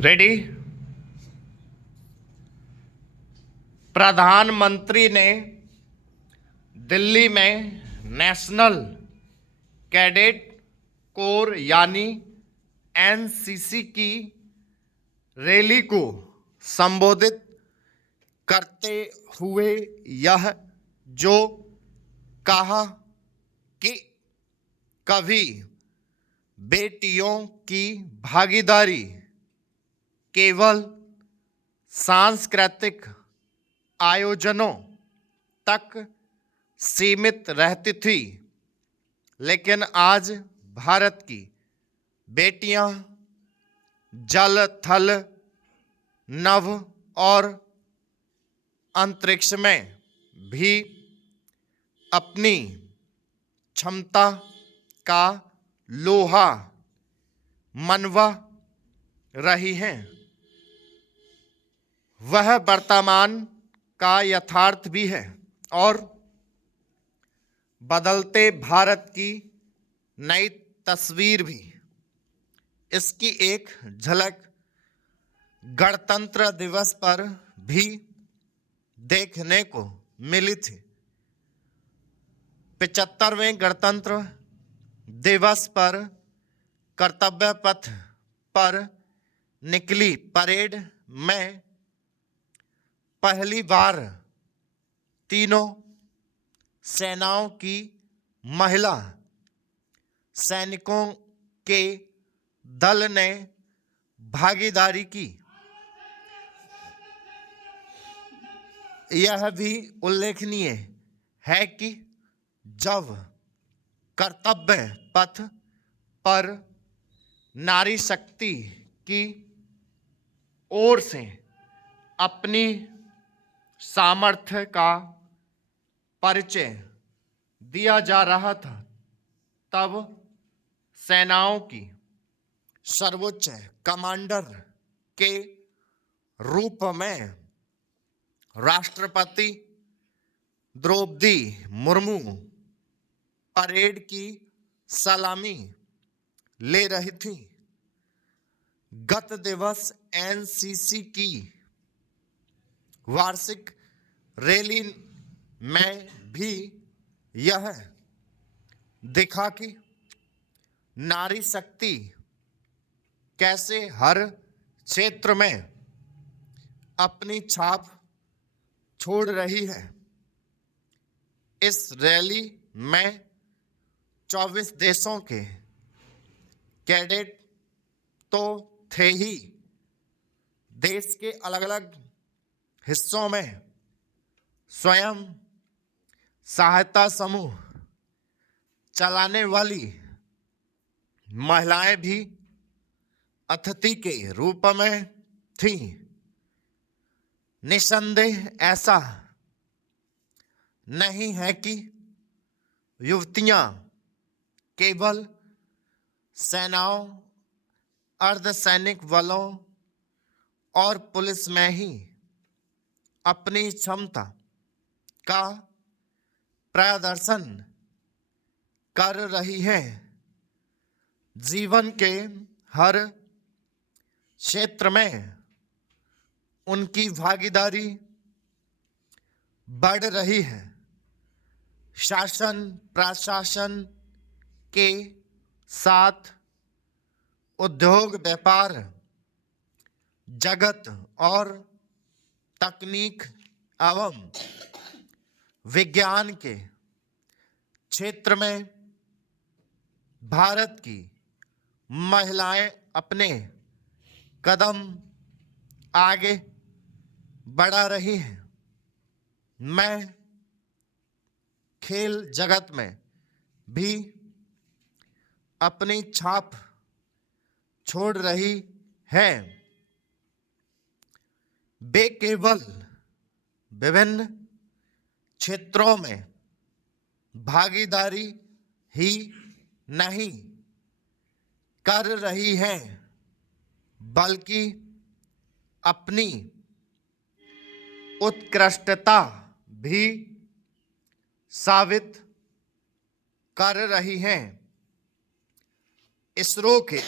Ready. प्रधानमंत्री ने दिल्ली में नेशनल कैडेट कोर यानी एनसीसी की रैली को संबोधित करते हुए यह जो कहा कि कभी बेटियों की भागीदारी केवल सांस्कृतिक आयोजनों तक सीमित रहती थी, लेकिन आज भारत की बेटियां जल, थल, नभ और अंतरिक्ष में भी अपनी क्षमता का लोहा मनवा रही हैं। वह वर्तमान का यथार्थ भी है और बदलते भारत की नई तस्वीर भी। इसकी एक झलक गणतंत्र दिवस पर भी देखने को मिली थी। 75वें गणतंत्र दिवस पर कर्तव्य पथ पर निकली परेड में पहली बार तीनों सेनाओं की महिला सैनिकों के दल ने भागीदारी की। यह भी उल्लेखनीय है कि जब कर्तव्य पथ पर नारी शक्ति की ओर से अपनी सामर्थ्य का परिचय दिया जा रहा था, तब सेनाओं की सर्वोच्च कमांडर के रूप में राष्ट्रपति द्रौपदी मुर्मू परेड की सलामी ले रही थी। गत दिवस एनसीसी की वार्षिक रैली में भी यह दिखा कि नारी शक्ति कैसे हर क्षेत्र में अपनी छाप छोड़ रही है। इस रैली में 24 देशों के कैडेट तो थे ही, देश के अलग अलग हिस्सों में स्वयं सहायता समूह चलाने वाली महिलाएं भी अतिथि के रूप में थी। निसंदेह ऐसा नहीं है कि युवतियां केवल सेनाओं, अर्धसैनिक बलों और पुलिस में ही अपनी क्षमता का प्रदर्शन कर रही है। जीवन के हर क्षेत्र में उनकी भागीदारी बढ़ रही है। शासन प्रशासन के साथ उद्योग, व्यापार जगत और तकनीक एवं विज्ञान के क्षेत्र में भारत की महिलाएं अपने कदम आगे बढ़ा रही हैं। मैं खेल जगत में भी अपनी छाप छोड़ रही है। वे केवल विभिन्न क्षेत्रों में भागीदारी ही नहीं कर रही हैं, बल्कि अपनी उत्कृष्टता भी साबित कर रही हैं। इसरो के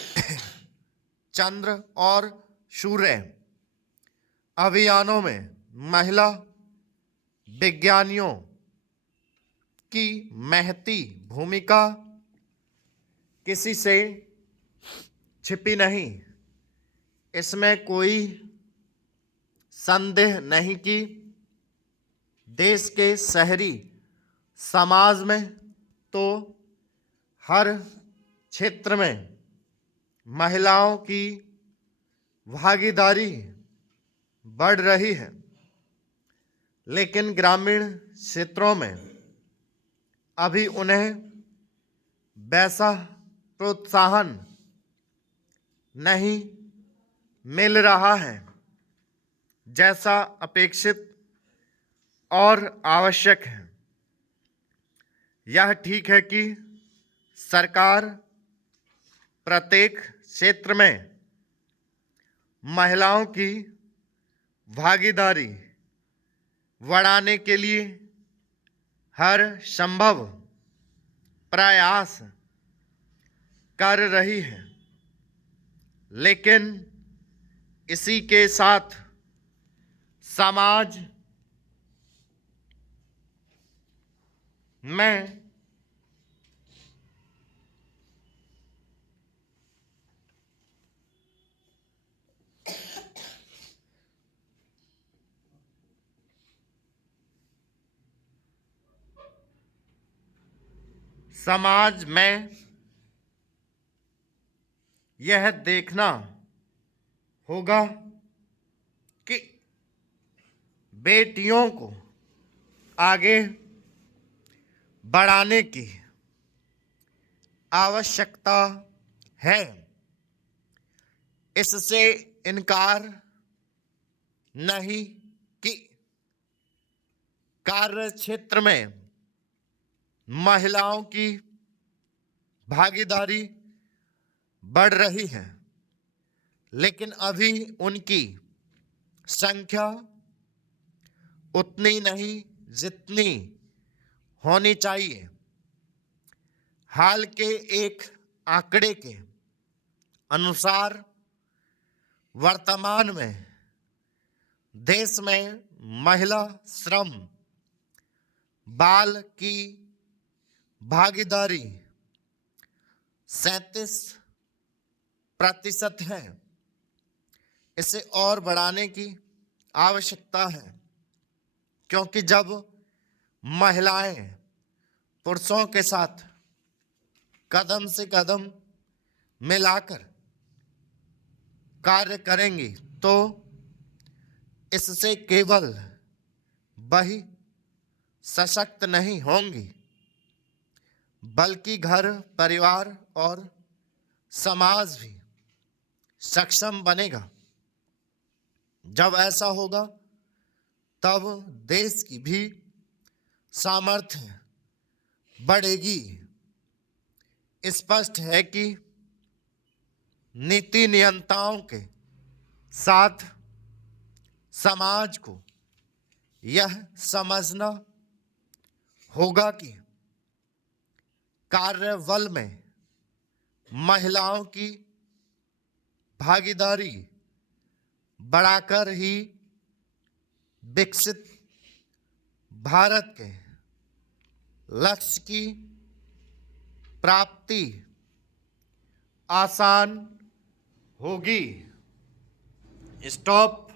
चंद्र और सूर्य अभियानों में महिला विज्ञानियों की महती भूमिका किसी से छिपी नहीं। इसमें कोई संदेह नहीं कि देश के शहरी समाज में तो हर क्षेत्र में महिलाओं की भागीदारी बढ़ रही है, लेकिन ग्रामीण क्षेत्रों में अभी उन्हें वैसा प्रोत्साहन नहीं मिल रहा है जैसा अपेक्षित और आवश्यक है। यह ठीक है कि सरकार प्रत्येक क्षेत्र में महिलाओं की भागीदारी बढ़ाने के लिए हर संभव प्रयास कर रही है, लेकिन इसी के साथ समाज में यह देखना होगा कि बेटियों को आगे बढ़ाने की आवश्यकता है। इससे इनकार नहीं कि कार्य क्षेत्र में महिलाओं की भागीदारी बढ़ रही है, लेकिन अभी उनकी संख्या उतनी नहीं जितनी होनी चाहिए। हाल के एक आंकड़े के अनुसार वर्तमान में देश में महिला श्रम बाल की भागीदारी 37% है। इसे और बढ़ाने की आवश्यकता है, क्योंकि जब महिलाएं पुरुषों के साथ कदम से कदम मिलाकर कार्य करेंगी तो इससे केवल वही सशक्त नहीं होंगी, बल्कि घर, परिवार और समाज भी सक्षम बनेगा। जब ऐसा होगा तब देश की भी सामर्थ्य बढ़ेगी। स्पष्ट है कि नीति नियंताओं के साथ समाज को यह समझना होगा कि कार्यबल में महिलाओं की भागीदारी बढ़ाकर ही विकसित भारत के लक्ष्य की प्राप्ति आसान होगी। स्टॉप।